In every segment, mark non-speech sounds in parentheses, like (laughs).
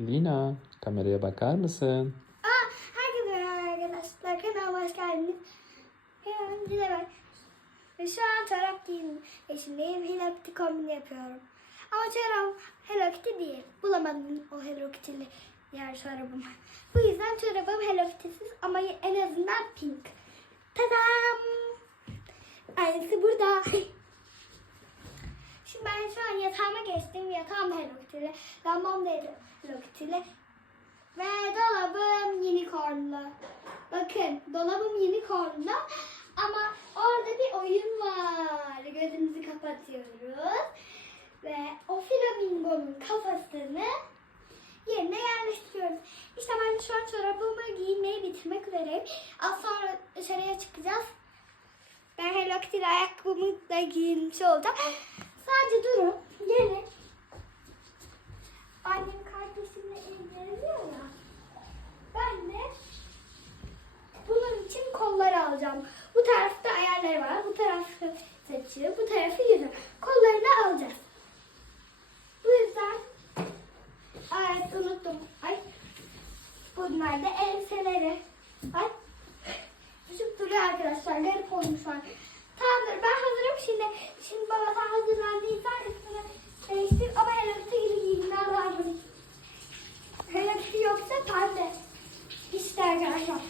Lina, kameraya bakar mısın? Aa, herkese merhaba arkadaşlar. Kanalıma hoş geldiniz. De ben ve şu an çorap giyim peşindeyim. Hello Kitty kombini yapıyorum. Ama çorap Hello Kitty değil. Bulamadım o Hello Kitty'li yer çorabımı. Bu yüzden çorabım Hello Kitty'siz ama en azından pink. Tadam! Aynısı burada. (laughs) Ben şu an yatağıma geçtim. Yatağım Hello Kitty'li. Lambam da Hello Kitty'li. Ve dolabım unicornlu. Bakın dolabım unicornlu ama orada bir oyun var. Gözümüzü kapatıyoruz. Ve o flamingonun kafasını yerine yerleştiriyoruz. İşte ben şu an çorabımı giymeyi bitirmek üzereyim. Az sonra dışarıya çıkacağız. Ben Hello Kitty'li ayakkabımı da giyinmiş olacağım. Sadece durun. Gelin. Annem kardeşimle ilgileniyor ya. Ben de bunun için kolları alacağım. Bu tarafta ayarları var. Bu tarafta saçı, bu tarafı yüzü. Kollarını alacağız. Bu yüzden evet unuttum. Ay. Bunlar da elbiseleri. Ay. (laughs) Düşüp duruyor arkadaşlar. Garip olmuş şu an. Tamamdır ben hazırım şimdi. Şimdi baba sen hazırlandıysan üstüne değiştir ama Hello Kitty gibi giyinmem lazım. Hello Kitty yoksa pembe. İşte arkadaşlar.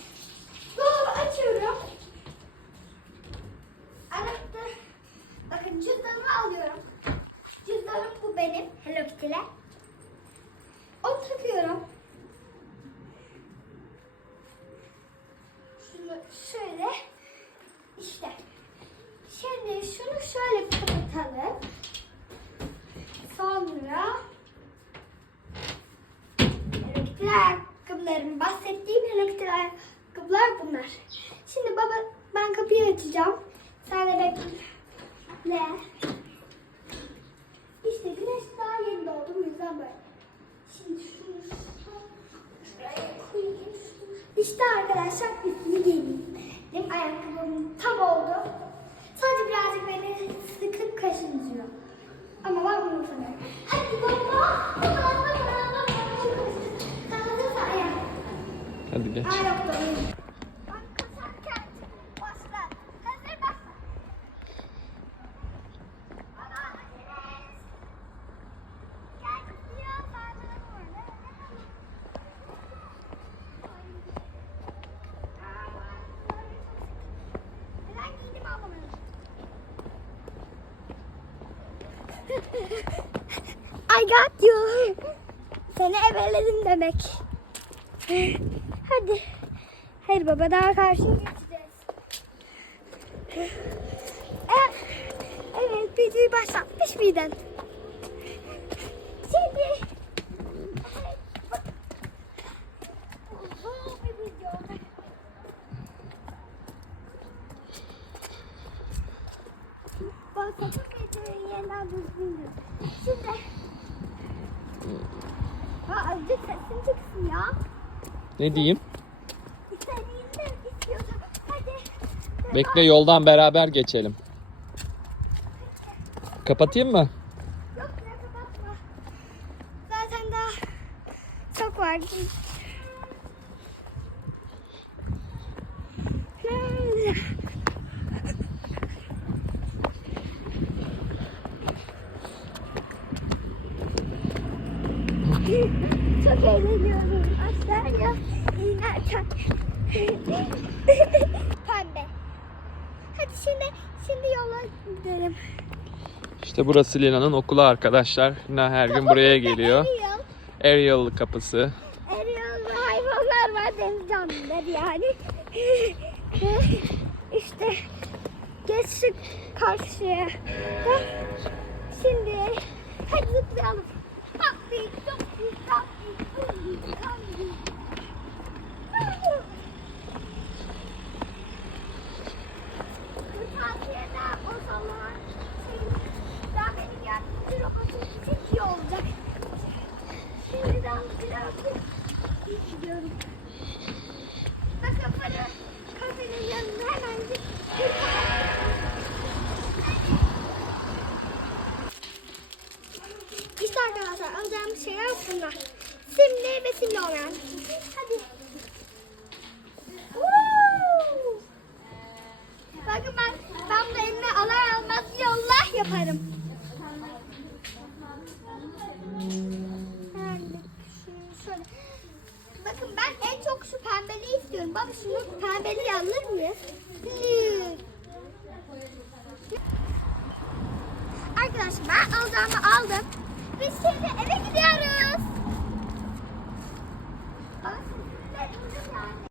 Dolabı açıyorum. Anahtar. Bakın cüzdanımı alıyorum. Cüzdanım bu benim Hello Kitty'le. Onu takıyorum. Şunu şöyle. İşte. Şimdi şunu şöyle kapatalım. Sonra elektrikli ayakkabılarım. Bahsettiğim elektrikli ayakkabılar bunlar. Şimdi baba ben kapıyı açacağım. Sen de bekle. İşte güneş daha yeni doğdu bu yüzden böyle. Şimdi şunu şuraya koyayım. İşte arkadaşlar üstünü giydim. Benim ayakkabım tam oldu. Sadece birazcık beni sıkıp kaşınıyor. Ama ben bunu unutamıyorum. Hadi baba. Hadi geç. Ayak dönüyor. Başla. Hazır bak. Baba hazırız. Gel gidiyor. Ben giydim ablamın. I got you. Seni ebeledim demek. Hadi. Hayır baba daha karşıya geçeceğiz. Evet, evet videoyu başlatmış mıydın? Şimdi olacak. Bak Ha azıcık sesin ya. Ne diyeyim? Bekle yoldan beraber geçelim. Kapatayım mı? Yok ya kapatma. Zaten daha çok var. Pembe. Hadi şimdi şimdi yola gidelim. İşte burası Lina'nın okulu arkadaşlar. Lina her gün buraya geliyor. Ariel, kapısı. Ariel hayvanlar var deniz canlıları yani. işte geçtik karşıya. Şimdi hadi zıplayalım. Hoppi, hoppi, hoppi, hoppi, hoppi. Gidiyorum. Bakın bir İşte arkadaşlar alacağımız şeyler bunlar. Simli ve simli olmayan. Hadi. Şu pembeliği istiyorum. Bak şunu pembeliği alır mıyız? Lütfen. Arkadaşlar ben alacağımı aldım. Biz şimdi eve gidiyoruz. Yani.